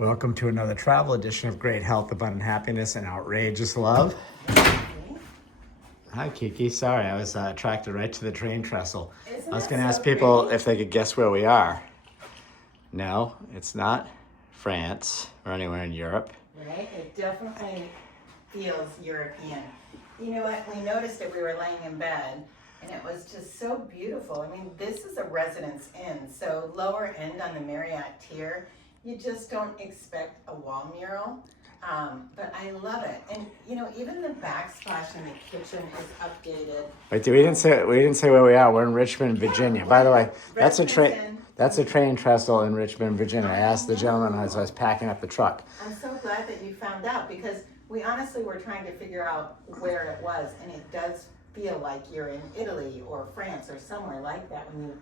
Welcome to another travel edition of Great Health, Abundant Happiness, and Outrageous Love. Hi, Kiki. Sorry, I was attracted right to the train trestle. I was going to ask people if they could guess where we are. No, it's not France or anywhere in Europe. Right? It definitely feels European. You know what? We noticed it. We were laying in bed, and it was just so beautiful. I mean, this is a Residence Inn, so lower end on the Marriott tier. You just don't expect a wall mural, but I love it. And you know, even the backsplash in the kitchen is updated. Wait, we didn't say where we are. We're in Richmond, Virginia. By the way, that's a train trestle in Richmond, Virginia. I asked the gentleman as I was packing up the truck. I'm so glad that you found out, because we honestly were trying to figure out where it was, and it does feel like you're in Italy or France or somewhere like that when you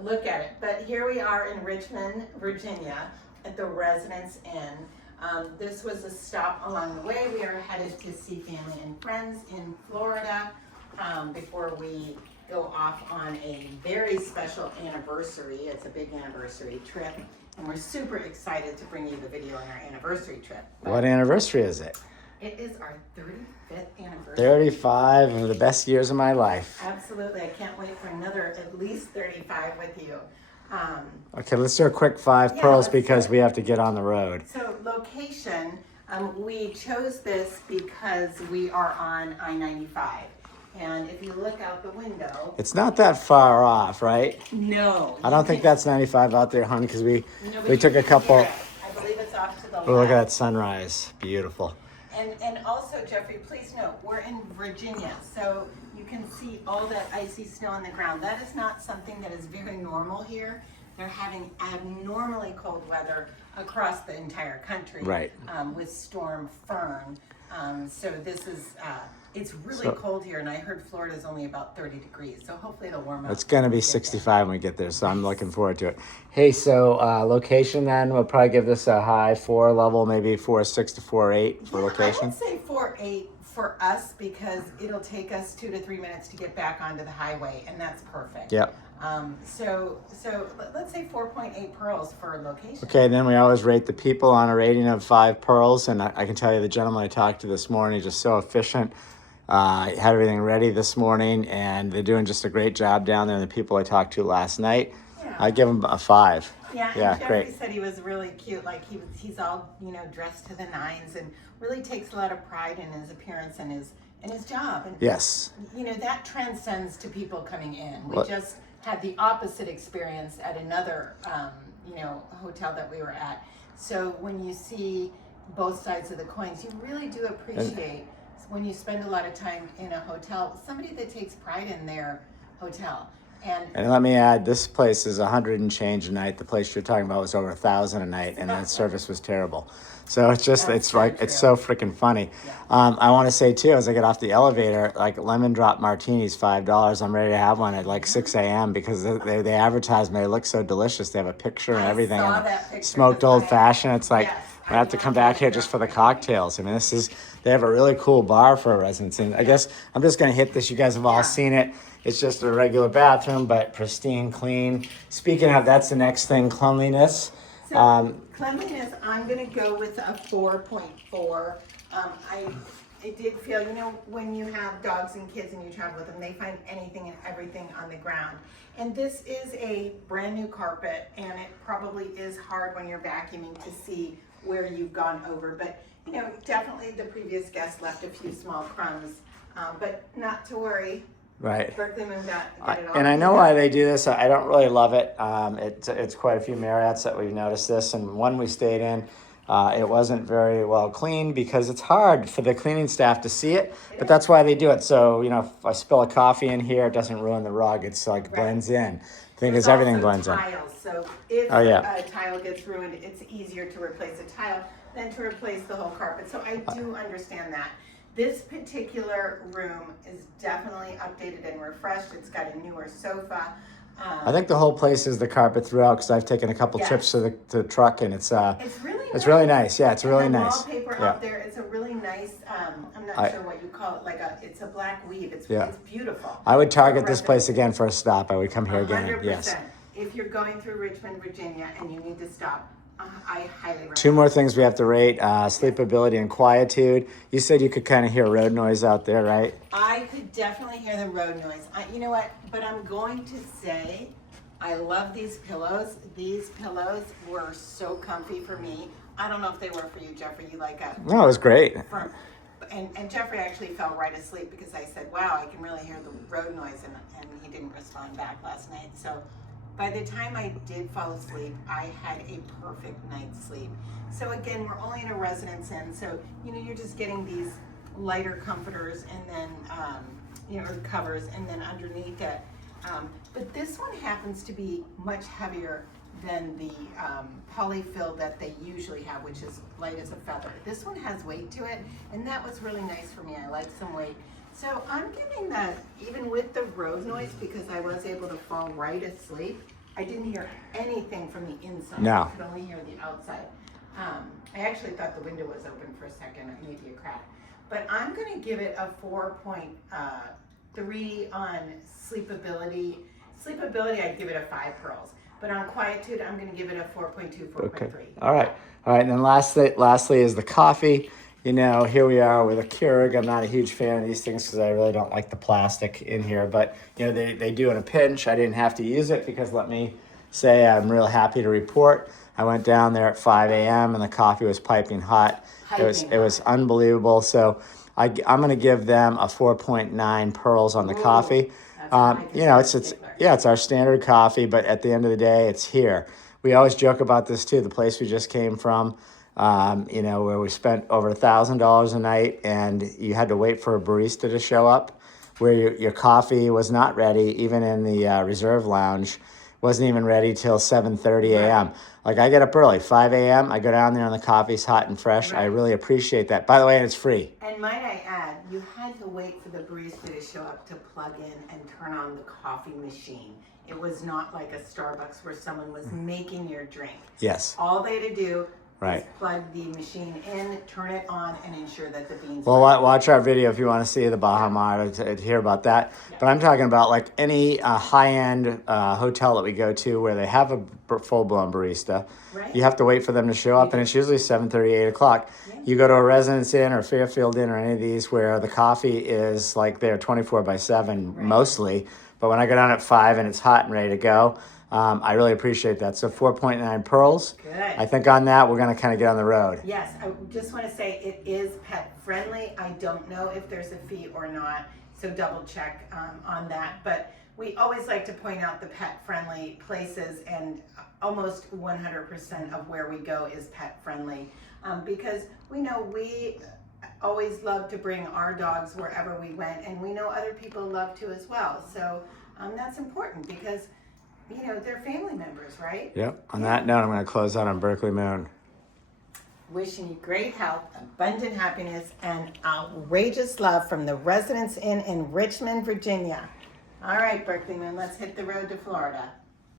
look at it. But here we are in Richmond, Virginia, at the Residence Inn. This was a stop along the way. We are headed to see family and friends in Florida before we go off on a very special anniversary. It's a big anniversary trip, and we're super excited to bring you the video on our anniversary trip. What anniversary is it? It is our 35th anniversary. 35 of the best years of my life. Absolutely. I can't wait for another at least 35 with you. Okay, let's do a quick five pearls because we have to get on the road. So location, we chose this because we are on I-95. And if you look out the window... It's not that far off, right? No. I don't think that's 95 out there, hon, because we took a couple... I believe it's off to the left. Oh, look at that sunrise. Beautiful. And also, Jeffrey, please note, we're in Virginia, so you can see all that icy snow on the ground. That is not something that is very normal here. They're having abnormally cold weather across the entire country, right? With Storm Fern. So this is, it's really cold here, and I heard Florida's only about 30 degrees, so hopefully it'll warm up. It's going to be 65 when we get there, so I'm looking forward to it. Hey, so location then, we'll probably give this a high 4 level, maybe 4.6 to 4.8 for location. I would say 4.8 for us, because it'll take us 2 to 3 minutes to get back onto the highway, and that's perfect. Yep. So let's say 4.8 pearls for location. Okay, then we always rate the people on a rating of 5 pearls, and I can tell you the gentleman I talked to this morning, just so efficient. Had everything ready this morning, and they're doing just a great job down there. And the people I talked to last night, I give them a 5. Yeah, and Jeffrey great. said he was really cute. Like he's all dressed to the nines, and really takes a lot of pride in his appearance and his job. And yes, that transcends to people coming in. We just had the opposite experience at another hotel that we were at. So when you see both sides of the coins, you really do appreciate when you spend a lot of time in a hotel, somebody that takes pride in their hotel. And let me add, this place is 100 and change a night. The place you're talking about was over 1,000 a night, and the service was terrible. So it's just, it's so freaking funny. Yeah. I want to say too, as I get off the elevator, like lemon drop martinis, $5. I'm ready to have one at like 6 a.m. because they advertise them. They look so delicious. They have a picture and everything. I saw that picture. Smoked old fashioned. It's like, I have to come back here just for the cocktails. I mean, they have a really cool bar for a residence. And I guess I'm just going to hit this. You guys have all seen it. It's just a regular bathroom, but pristine, clean. Speaking of, that's the next thing, cleanliness. So cleanliness, I'm going to go with a 4.4. I did feel, when you have dogs and kids and you travel with them, they find anything and everything on the ground. And this is a brand new carpet, and it probably is hard when you're vacuuming to see where you've gone over. But, definitely the previous guest left a few small crumbs, but not to worry. Right. Berkeley moved out. It all And I know why they do this. I don't really love it. It's quite a few Marriotts that we've noticed this. And one we stayed in, it wasn't very well cleaned because it's hard for the cleaning staff to see it. But that's why they do it. So, if I spill a coffee in here, it doesn't ruin the rug. It's like blends in. The thing is, everything blends in. So if a tile gets ruined, it's easier to replace a tile than to replace the whole carpet. So I do understand that. This particular room is definitely updated and refreshed. It's got a newer sofa. I think the whole place is the carpet throughout because I've taken a couple trips to the truck, and it's really nice. Yeah, it's really nice. The wallpaper out there, it's a really nice. I'm not sure what you call it. It's a black weave. It's beautiful. I would target this place again for a stop. I would come here again. 100%. Yes. If you're going through Richmond, Virginia, and you need to stop, I highly recommend. Two more things we have to rate, sleepability and quietude. You said you could kind of hear road noise out there, right? I could definitely hear the road noise. You know what? But I'm going to say, I love these pillows. These pillows were so comfy for me. I don't know if they were for you, Jeffrey. You like a No, it was great. firm. And Jeffrey actually fell right asleep because I said, wow, I can really hear the road noise. And he didn't respond back last night. So by the time I did fall asleep, I had a perfect night's sleep. So again, we're only in a Residence Inn. So, you know, you're just getting these lighter comforters and then, you know, covers, and then underneath it. But this one happens to be much heavier than the polyfill that they usually have, which is light as a feather. This one has weight to it, and that was really nice for me. I like some weight. So I'm giving that, even with the road noise, because I was able to fall right asleep, I didn't hear anything from the inside. No. I could only hear the outside. I actually thought the window was open for a second, maybe a crack. But I'm going to give it a 4.3 on sleepability. Sleepability, I'd give it a 5 pearls. But on quietude, I'm going to give it a 4.2, 4.3. Okay. All right. And then lastly is the coffee. You know, here we are with a Keurig. I'm not a huge fan of these things because I really don't like the plastic in here. But, you know, they do in a pinch. I didn't have to use it because, let me say, I'm real happy to report, I went down there at 5 a.m. and the coffee was piping hot. It was unbelievable. So I'm going to give them a 4.9 pearls on the coffee. You know, it's our standard coffee, but at the end of the day, it's here. We always joke about this too. The place we just came from, you know, where we spent over $1,000 a night, and you had to wait for a barista to show up, where your coffee was not ready, even in the reserve lounge. Wasn't even ready till 7:30 a.m. Like, I get up early, 5 a.m. I go down there and the coffee's hot and fresh. Right. I really appreciate that. By the way, and it's free. And might I add, you had to wait for the barista to show up to plug in and turn on the coffee machine. It was not like a Starbucks where someone was making your drink. Yes. All they had to do Right. was plug the machine in, turn it on, and ensure that the beans Well, were watch our video if you want to see the Bahamar to hear about that. Yeah. But I'm talking about like any high-end hotel that we go to where they have a full-blown barista. Right. You have to wait for them to show up, and it's usually 7:30, 8 o'clock. Yeah. You go to a Residence Inn or Fairfield Inn or any of these where the coffee is like there 24/7 Right. mostly. But when I go down at 5 and it's hot and ready to go, I really appreciate that. So 4.9 pearls. Good. I think on that, we're going to kind of get on the road. Yes, I just want to say it is pet friendly. I don't know if there's a fee or not, so double check on that. But we always like to point out the pet friendly places, and almost 100% of where we go is pet friendly, because we know we always love to bring our dogs wherever we went, and we know other people love to as well. So that's important because, you know, they're family members, right? Yep. On that note, I'm going to close out on Berkeley Moon. Wishing you great health, abundant happiness, and outrageous love from the Residence Inn in Richmond, Virginia. All right, Berkeley Moon, let's hit the road to Florida.